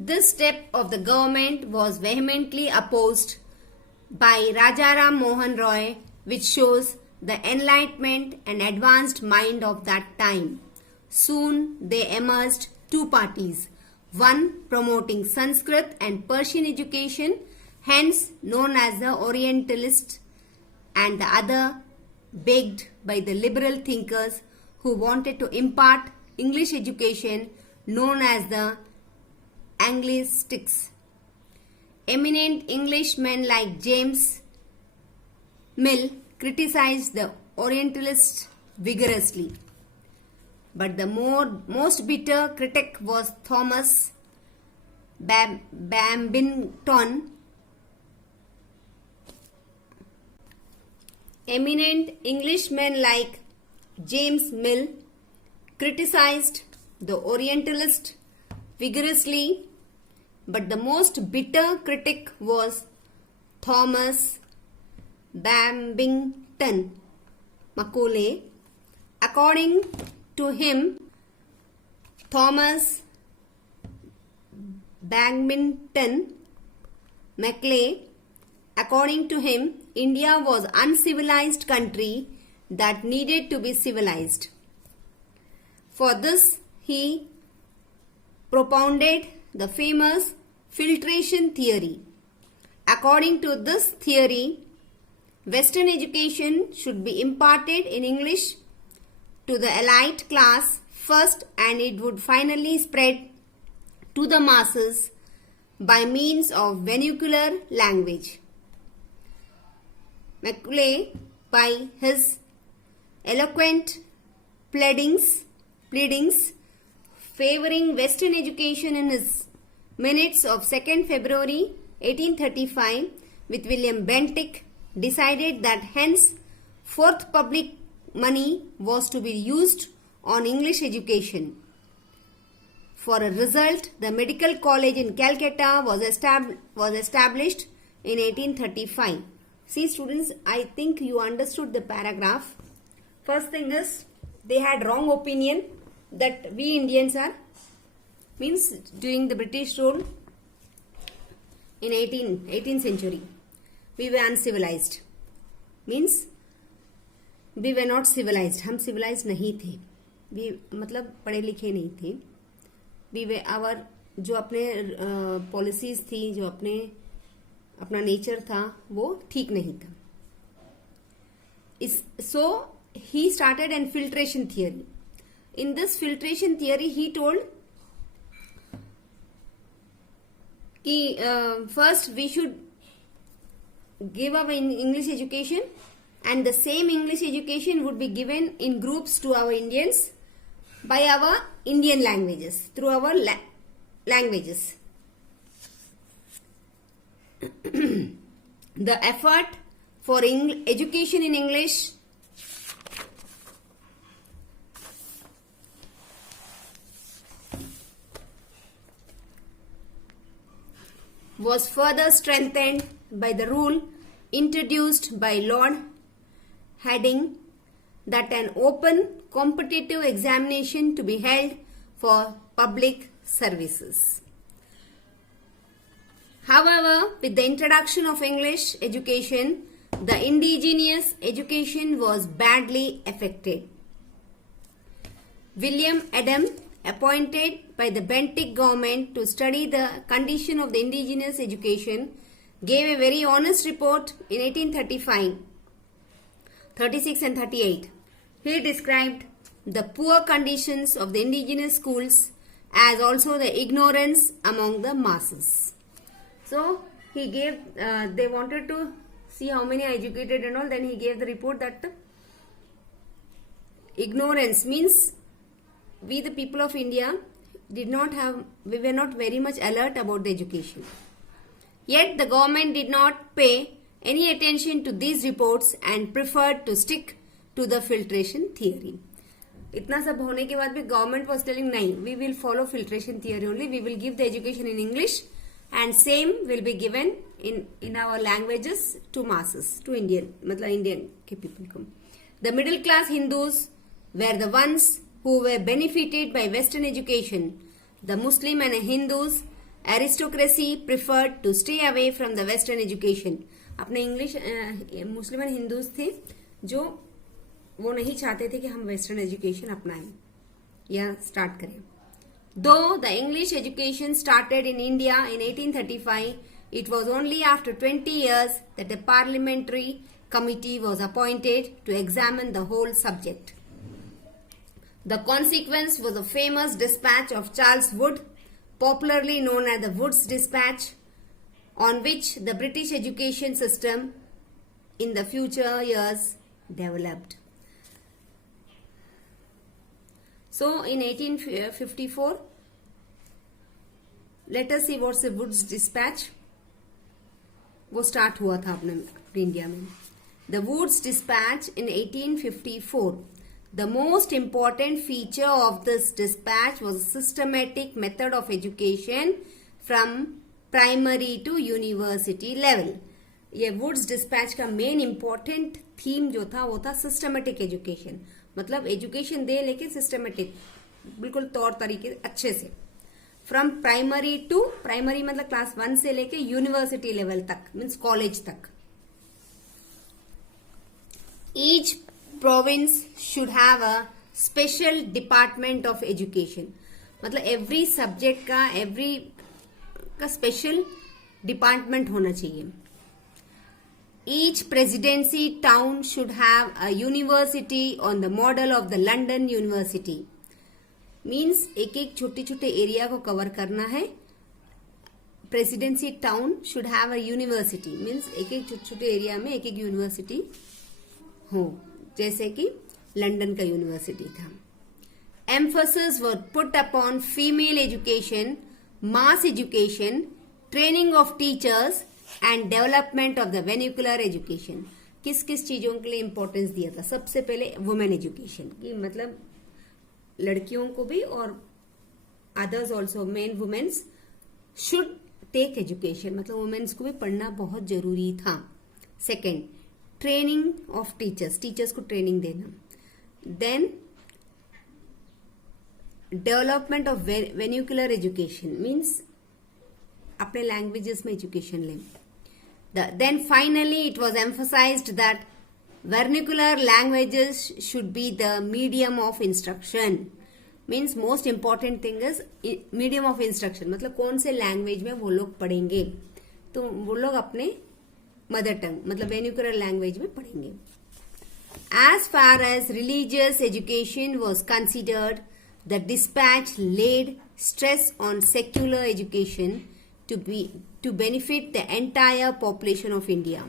This step of the government was vehemently opposed by Rajaram Mohan Roy, which shows the enlightenment and advanced mind of that time. Soon there emerged two parties, one promoting Sanskrit and Persian education, hence known as the Orientalists, and the other begged by the liberal thinkers who wanted to impart English education, known as the Anglicists. Eminent Englishmen like James Mill criticized the Orientalists vigorously, but the most bitter critic was Thomas Babington. Eminent Englishmen like James Mill criticized the Orientalists vigorously, but the most bitter critic was Thomas Babington Macaulay. According to him, Thomas Babington Macaulay, according to him, India was an uncivilized country that needed to be civilized. For this, he propounded the famous filtration theory. According to this theory, Western education should be imparted in English to the elite class first, and it would finally spread to the masses by means of vernacular language. Macaulay, by his eloquent pleadings favoring Western education in his minutes of 2nd February 1835 with William Bentinck, decided that henceforth public money was to be used on English education. For a result, the Medical College in Calcutta was established in 1835. See students, I think you understood the paragraph. First thing is, they had wrong opinion that we Indians are, means during the British rule in 18th century, we were uncivilized. Means we were not civilized. हम civilized नहीं थे. We मतलब पढ़े लिखे नहीं थे. We were our जो अपने policies थी, जो अपना nature था, वो ठीक नहीं था. So he started an filtration theory. In this filtration theory, he told कि first we should give our English education, and the same English education would be given in groups to our Indians by our Indian languages, through our languages. The effort for education in English was further strengthened by the rule introduced by Lord Hardinge that an open competitive examination to be held for public services. However, with the introduction of English education, the indigenous education was badly affected. William Adam, appointed by the Bentinck government to study the condition of the indigenous education, gave a very honest report in 1835, 36 and 38. He described the poor conditions of the indigenous schools as also the ignorance among the masses. So he gave, they wanted to see how many are educated and all, then he gave the report that ignorance means we the people of India we were not very much alert about the education. Yet the government did not pay any attention to these reports and preferred to stick to the filtration theory. इतना सब होने के बाद भी government was telling नहीं, we will follow filtration theory only, we will give the education in English and same will be given in our languages to masses, to Indian, मतलब Indian के people को. The middle class Hindus were the ones who were benefited by Western education. The Muslim and Hindus aristocracy preferred to stay away from the western education. अपने English मुस्लिम Hindus थे जो वो नहीं चाहते थे कि हम वेस्टर्न एजुकेशन अपनाएं या स्टार्ट करें. Though the English education started in India in 1835, it was only after 20 years that a parliamentary committee was appointed to examine the whole subject. The consequence was a famous dispatch of Charles Wood, popularly known as the Wood's Dispatch, on which the British education system in the future years developed. So in 1854, let us see what's the Wood's Dispatch. वो start हुआ था अपने India में. The Wood's Dispatch in 1854. The most important feature of this dispatch was a systematic method of education from primary to university level. ये Wood's Dispatch का main important theme जो था वो था सिस्टमेटिक एजुकेशन. मतलब एजुकेशन दे लेके systematic, बिल्कुल तौर तरीके अच्छे से. फ्रॉम प्राइमरी टू, प्राइमरी मतलब क्लास 1 से लेके यूनिवर्सिटी लेवल तक, मीन्स कॉलेज तक. Each province should have a special department of education. मतलब एवरी सब्जेक्ट का स्पेशल डिपार्टमेंट होना चाहिए. Each presidency town should have a university on the model of the London University. Means एक एक छोटे छोटे एरिया को कवर करना है. Presidency town should have a university. Means एक एक छोटे छोटे एरिया में एक एक यूनिवर्सिटी हो, जैसे कि लंदन का यूनिवर्सिटी था. Emphasis was put upon female education, mass education, training of teachers and development of the vernacular education. किस किस चीजों के लिए इंपॉर्टेंस दिया था? सबसे पहले वुमेन एजुकेशन की, मतलब लड़कियों को भी और others also, men womens should take education, मतलब वुमेन्स को भी पढ़ना बहुत जरूरी था. Second, training of teachers, teachers को ट्रेनिंग देना. Then development of vernacular education, means अपने लैंग्वेजेस में एजुकेशन लें. Then finally it was emphasized that vernacular languages should be the medium of instruction. Means most important thing is medium of instruction, मतलब कौन से language में वो लोग पढ़ेंगे, तो वो लोग अपने मदर टंग मतलब vernacular लैंग्वेज में पढ़ेंगे. As far as religious education was considered, the dispatch laid stress on secular education to benefit the entire population of India.